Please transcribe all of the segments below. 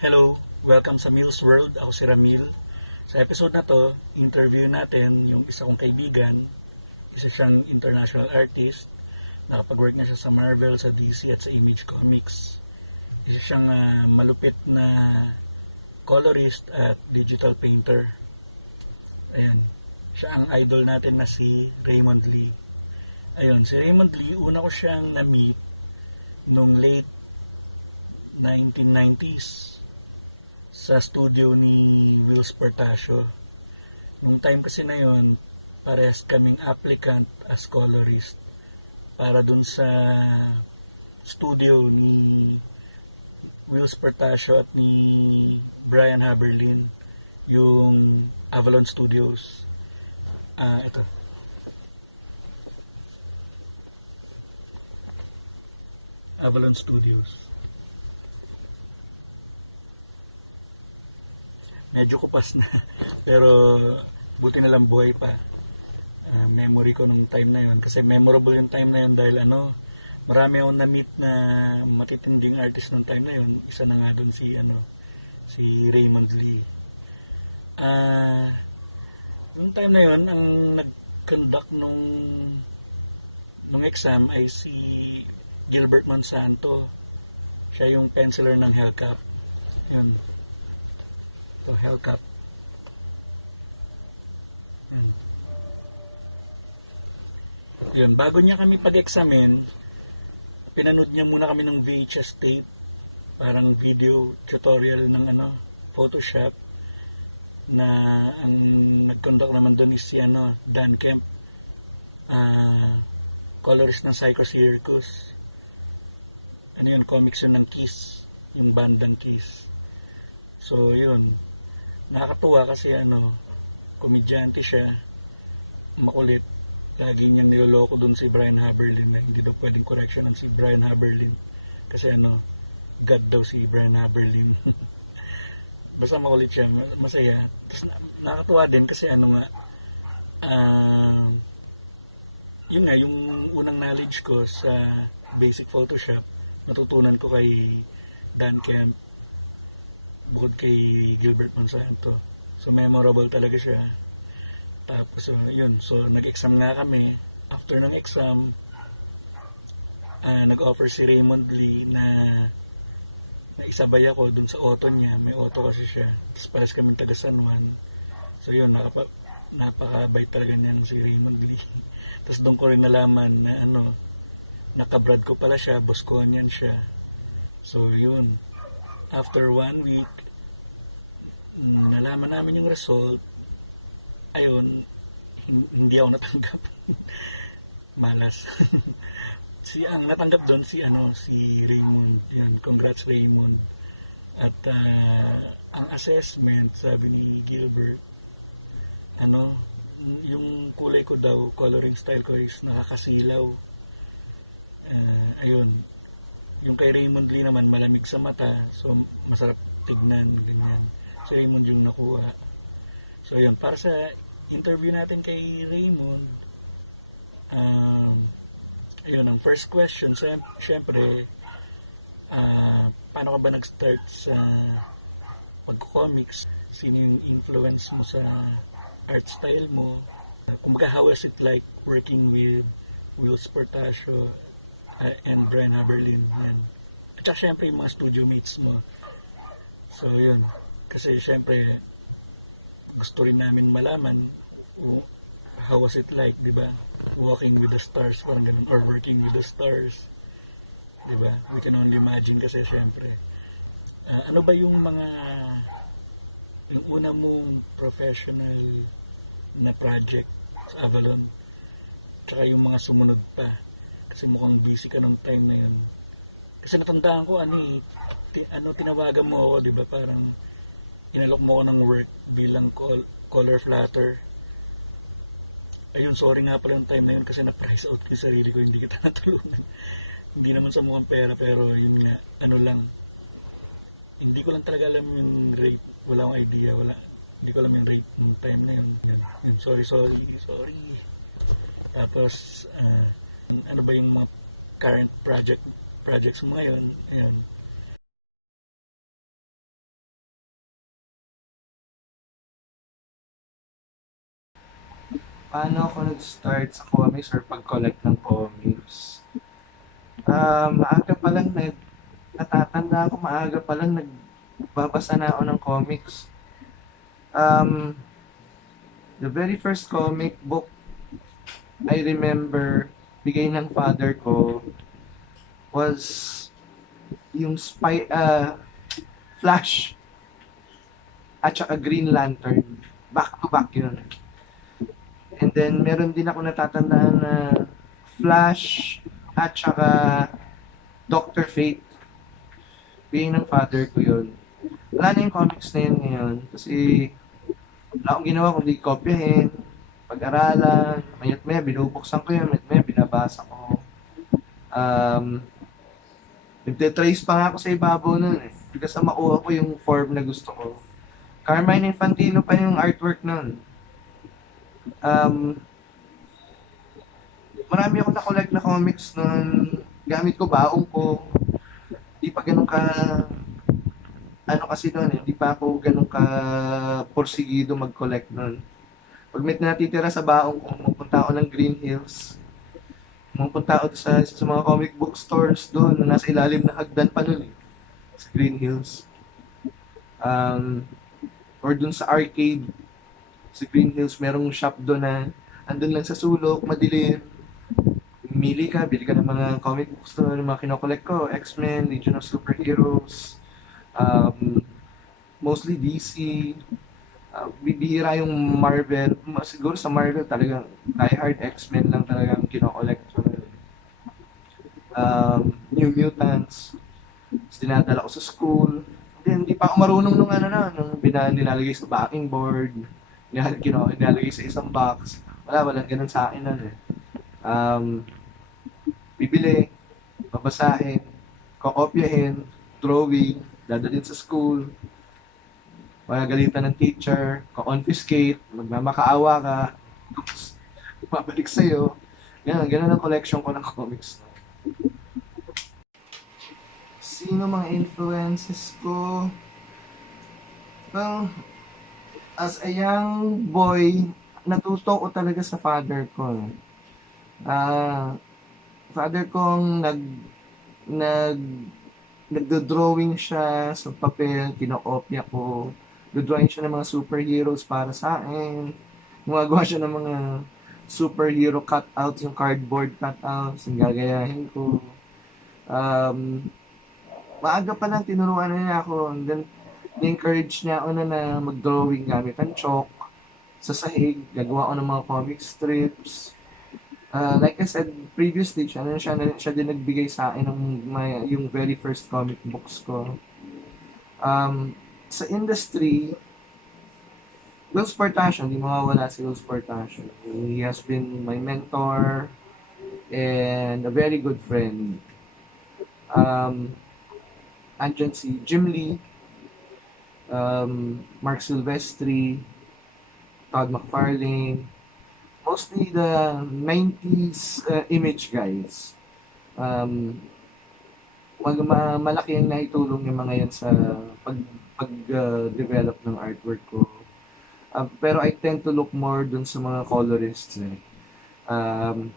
Hello, welcome sa Mil's World. Ako si Ramil. Sa episode na to, interview natin yung isa kong kaibigan. Isa siyang international artist. Nakapag-work na siya sa Marvel, sa DC at sa Image Comics. Isa siyang malupit na colorist at digital painter. Ayan. Siya ang idol natin na si Raymund Lee. Ayun, si Raymund Lee, una ko siyang na-meet nung late 1990s sa studio ni Will Sportasio. Nung time kasi na yun, parehas kaming applicant as colorist para dun sa studio ni Will Sportasio at ni Brian Haberlin, yung AVALON Studios. Ito. AVALON Studios. Medyo kupas na pero buti na lang buhay pa. Memory ko nung time na yon, kasi memorable yung time na yon dahil marami akong na-meet na matitinding artist nung time na yon. Isa na nga doon si Raymund Lee. Nung time na yon, ang nag-conduct nung exam ay si Gilbert Monsanto. Siya yung penciler ng Hellcat. Yun. So, Hellcat. Yan. Yun, bago niya kami pag-examine, pinanood niya muna kami ng VHS tape, parang video tutorial ng Photoshop, na ang nag-conduct naman doon is si Dan Kemp, colorist ng Psycho Circus. Yun, comics yun ng Kiss, yung bandang Kiss. So yun, nakakatuwa kasi komedyante siya, makulit. Lagi niyang niloloko dun si Brian Haberlin na hindi daw pwedeng correctionan si Brian Haberlin kasi God daw si Brian Haberlin. Basta makulit siya, masaya. Tapos nakakatuwa din kasi yun nga, yung unang knowledge ko sa basic Photoshop natutunan ko kay Dan Kemp bukod kay Gilbert Monsanto. So memorable talaga siya. Tapos yun, so nag-exam nga kami. After ng exam, nag-offer si Raymund Lee na isabay ako dun sa auto niya. May auto kasi siya. Tapos pares kaming taga San Juan. So yun, napakabait talaga niyan si Raymund Lee. Tapos doon ko rin nalaman na nakabrad ko pala siya, Bosconian siya. So yun, after 1 week, nalaman namin yung result. Ayun, hindi ako natanggap. Malas. Ang natanggap doon si Raymund. Yun, congrats Raymund. At ang assessment, sabi ni Gilbert, yung kulay ko daw, coloring style ko is nakakasilaw. Ayun, yung kay Raymund Lee naman malamig sa mata, so masarap tignan, ganyan. Si Raymund yung nakuha. So yun, para sa interview natin kay Raymund, ayun, ang first question, syempre, paano ka ba nag-start sa pag-comics? Sino yung influence mo sa art style mo? Kumbaga, how was it like working with Will Sportasio and Brian Haberlin? Yan. At saka syempre yung mga studio mates mo. So yun, kasi syempre gusto rin namin malaman how was it like, di ba? Walking with the stars, parang ganun, or working with the stars, di ba? We can only imagine kasi syempre. Ano ba yung una mong professional na project sa AVALON? Tsaka yung mga sumunod pa. Kasi mukhang busy ka nung time na yun. Kasi natandaan ko tinawagan mo ako, di ba? Parang inalok mo ako ng work bilang color flatter. Ayun, sorry nga pala yung time na yun kasi na-price out ko yung sarili ko, hindi kita natulungan. Hindi naman sa mukhang pera, pero yun nga, hindi ko lang talaga alam yung rate. Wala akong idea, hindi ko alam yung rate ng time na yun. Yun, sorry. Tapos, ano ba yung mga current projects mo ngayon? Ayun, Paano ako nag-start sa comics or pag-collect ng comics? Maaga pa lang natatanda ako, maaga pa lang nagbabasa na ako ng comics. Um, the very first comic book I remember bigay ng father ko was yung Flash at saka Green Lantern. Back to back yun. And then meron din ako natatandaan na Flash at saka Doctor Fate. Bigay ng father ko yun. Wala na yung comics na yun ngayon kasi wala akong ginawa kundi kopyahin, pag-aralan, mayat maya binubuksan ko yun, mayat maya binabasa ko. Um, Nagte-trace pa nga ako sa ibabaw nun eh. Because makuha ko yung form na gusto ko. Carmine Infantino pa yung artwork nun. Um, Marami akong na-collect na comics nun. Gamit ko baong ko. Di pa ganun ka ano kasi doon, hindi pa ako ganun ka porsigido mag-collect doon. Pag may natitira sa baong ko, pupunta ako ng Green Hills. Pupunta ako sa mga comic book stores doon, nasa ilalim ng hagdan pa doon eh, sa Green Hills. Um, or doon sa arcade, sa Green Hills, merong shop doon na andun lang sa sulok, madilim. Mili ka, bili ka ng mga comic books doon, mga kinokollect ko, X-Men, Legion of Superheroes, um, mostly DC, bibihira yung Marvel. Siguro sa Marvel talagang die-hard X-Men lang talagang kinokollect. New Mutants. Tapos dinadala ko sa school. Then, hindi pa ako marunong nung ano na, nung nilalagay sa backing board, nilalagay sa isang box. Walang ganun sa akin nun eh. Um, Bibili, babasahin, kokopyahin, drawing, dadalhin sa school, magagalitan ng teacher, ko-confiscate, magmamakaawa ka, tapos babalik sa'yo. Ganun ang collection ko ng comics. Sino mga influences ko? Well, as a young boy, natuto ko talaga sa father ko. Father kong nag nagdo-drawing siya sa papel, kinokopya ko. Nagdo-drawing siya ng mga superheroes para sa akin. Gumagawa siya ng mga superhero cutouts, yung cardboard cutouts, yung gagayahin ko. Um, Maaga pa lang tinuruan na niya ako. And then, encourage niya ako na mag-drawing gamit ang chalk sa sahig. Gagawa ko ng mga comic strips. Like I said previously, siya din nagbigay sa akin ng yung very first comic books ko. Sa industry, Will Sportation, hindi mawawala si Will Sportation. He has been my mentor and a very good friend. Um, Andyan si Jim Lee, Mark Silvestri, Todd McFarlane, mostly the 90s image guys. Malaki ang naitulong yung mga yan sa pag-develop ng artwork ko. Pero I tend to look more dun sa mga colorists eh. Um,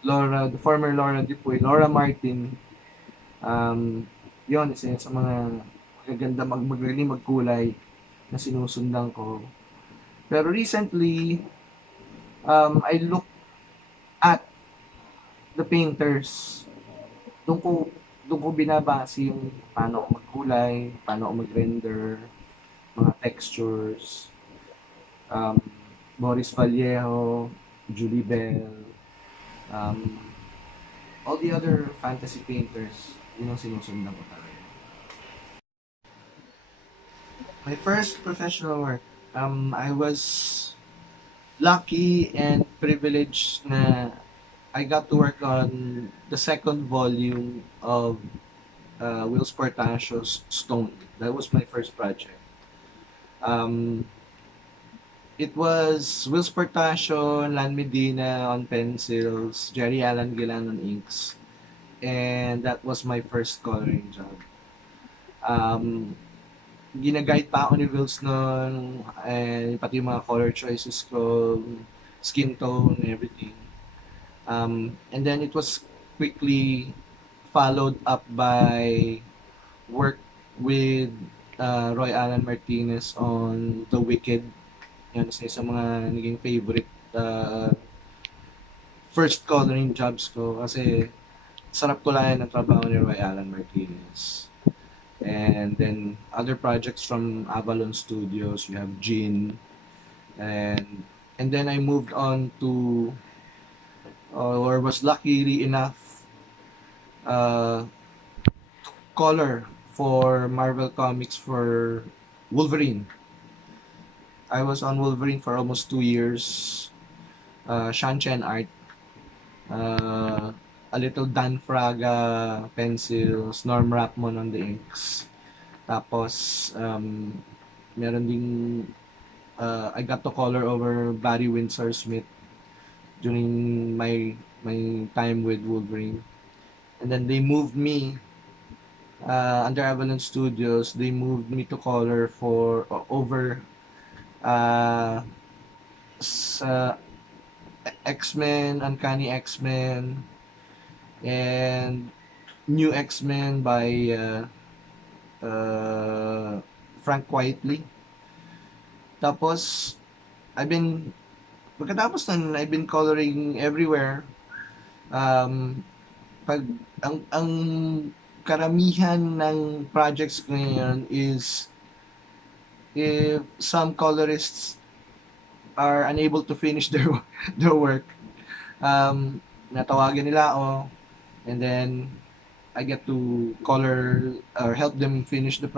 the former Laura Dipuy, Laura Martin, yon isa sa mga magaganda magaling magkulay na sinusundan ko. Pero recently, I look at the painters. Doon ko binabase yung paano ako magkulay, paano ako mag-render, mga textures. Boris Vallejo, Julie Bell, um, all the other fantasy painters, yun ang sinusundan ko talaga. My first professional work, I was lucky and privileged na I got to work on the second volume of Will Spartacio's Stone. That was my first project. Um, it was Will Spartacio, Lan Medina on pencils, Jerry Allen Gilan on inks, and that was my first coloring job. Um, Ginaguide pa ako ni Wills noon, and pati yung mga color choices ko, skin tone and everything. And then it was quickly followed up by work with Roy Alan Martinez on The Wicked. Yan isa sa mga naging favorite first coloring jobs ko kasi sarap ko lang ng trabaho ni Roy Alan Martinez. And then other projects from Avalon Studios, you have Jean, and then I moved on to or was luckily enough uh, color for Marvel Comics for Wolverine. I was on Wolverine for almost 2 years. Shanchen art, uh, a little Dan Fraga pencils, Norm Rackmon on the inks. Tapos, meron ding, I got to color over Barry Windsor Smith during my time with Wolverine. And then they moved me, under Avalon Studios, they moved me to color for, over, sa X-Men, Uncanny X-Men, and New X-Men by Frank Whiteley. Tapos, pagkatapos nun, I've been coloring everywhere. Pag, ang karamihan ng projects ko ngayon is if some colorists are unable to finish their work, natawagan nila ako, and then I get to color or help them finish the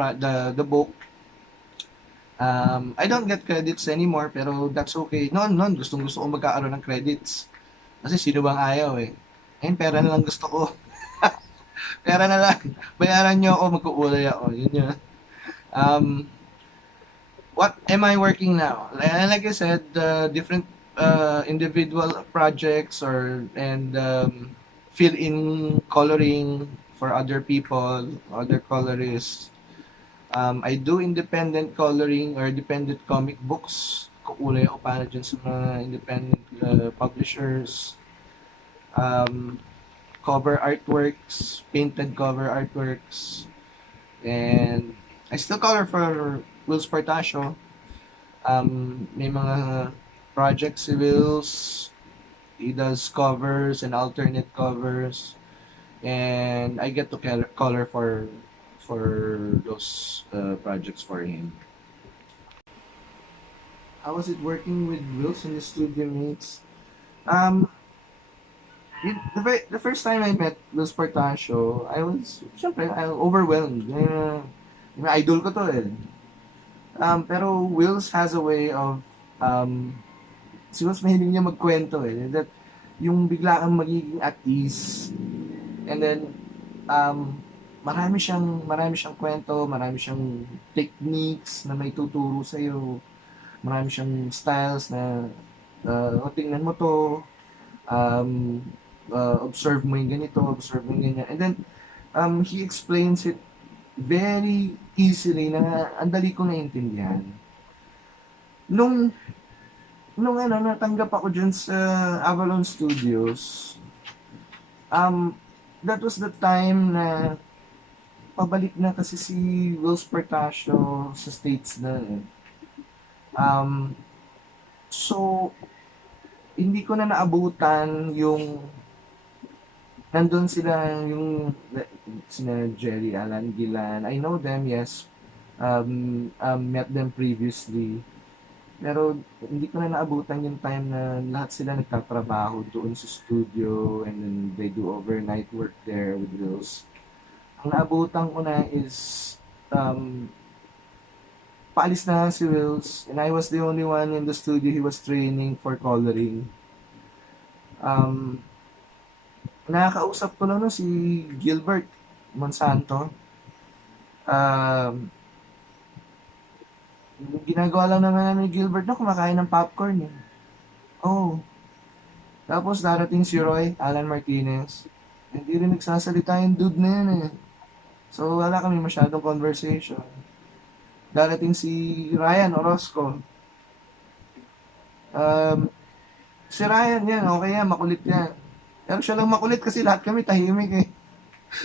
book. I don't get credits anymore, pero that's okay. Noon, gusto ko magkakaroon ng credits. Kasi sino bang ayaw eh. Ngayon, pera na lang gusto ko. Pera na lang. Bayaran nyo ako, magkukulay ako. Yun yun. What am I working now? Like I said, different individual projects and fill-in coloring for other people, other colorists. I do independent coloring or independent comic books. Kukulay ako para dyan sa mga independent publishers. Cover artworks, painted cover artworks. And I still color for Will Spartasio. May mga projects si Wills. He does covers and alternate covers. And I get to color for those projects for him. How was it working with Wills in the studio meets? The first time I met Will Spartasio, I was, syempre, overwhelmed. Idol ko to eh. Pero Wills has a way of, si Wills mahilig niya magkwento eh. That yung bigla kang magiging at ease. And then, marami siyang kwento, marami siyang techniques na may tuturo sa'yo. Marami siyang styles na, tingnan mo to, observe mo yung ganito, observe mo yung ganyan. And then, he explains it very easily na ang dali ko naiintindihan. Nung natanggap ako dyan sa Avalon Studios, that was the time na pabalik na kasi si Will Spartasio sa States na. So, hindi ko na naabutan yung nandun sila yung sina Jerry, Alan, Gillan. I know them, yes. Met them previously. Pero hindi ko na naabutan yung time na lahat sila nagtatrabaho doon sa studio and then they do overnight work there with Wills. Ang naabutan ko na is paalis na si Wills and I was the only one in the studio he was training for coloring. Nakakausap ko na si Gilbert Monsanto. Ginagawa lang naman namin ni Gilbert na kumakain ng popcorn. Oh. Tapos darating si Roy, Alan Martinez. Hindi rin nagsasalita yung dude na yan eh. So wala kami masyadong conversation. Darating si Ryan Orozco. Si Ryan yan, okay yan, makulit yan. Pero siya lang makulit kasi lahat kami tahimik eh.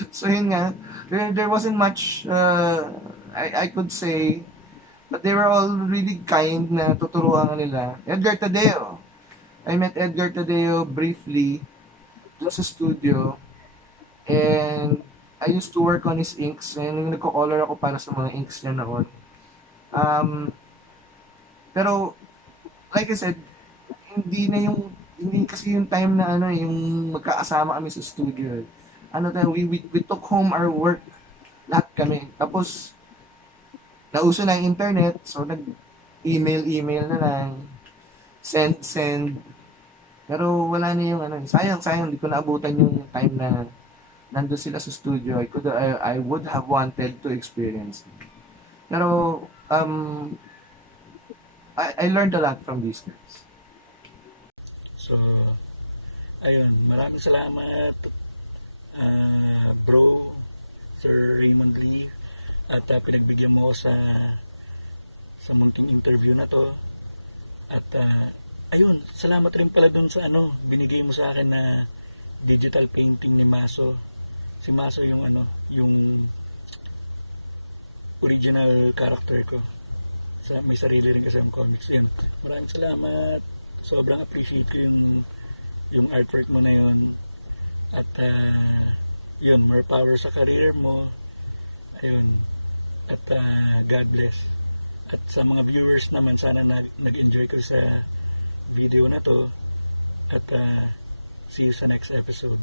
So yun nga, there wasn't much I could say, but they were all really kind na tuturuan nila. Edgar Tadeo. I met Edgar Tadeo briefly dun sa studio, and I used to work on his inks, and yung nagko-color ako para sa mga inks niya noon. Pero like I said, hindi kasi yung time na yung magkakasama kami sa studio. We took home our work, lahat kami. Tapos nauso na yung internet, so nag-email na lang, send. Pero wala na yung sayang, hindi ko naabutan yung time na nandun sila sa studio. I would have wanted to experience it. Pero I learned a lot from these guys. So, ayun, maraming salamat, bro, Sir Raymund Lee, at pinagbigyan mo ako sa munting interview na to. At ayun, salamat rin pala dun sa binigay mo sa akin na digital painting ni Maso. Si Maso yung yung original character ko. May sarili rin kasi ang comics. Yun, maraming salamat. Sobrang appreciate ko yung artwork mo na yun. At yun, more power sa career mo. Ayun. At God bless. At sa mga viewers naman, sana nag-enjoy ko sa video na to. At see you sa next episode.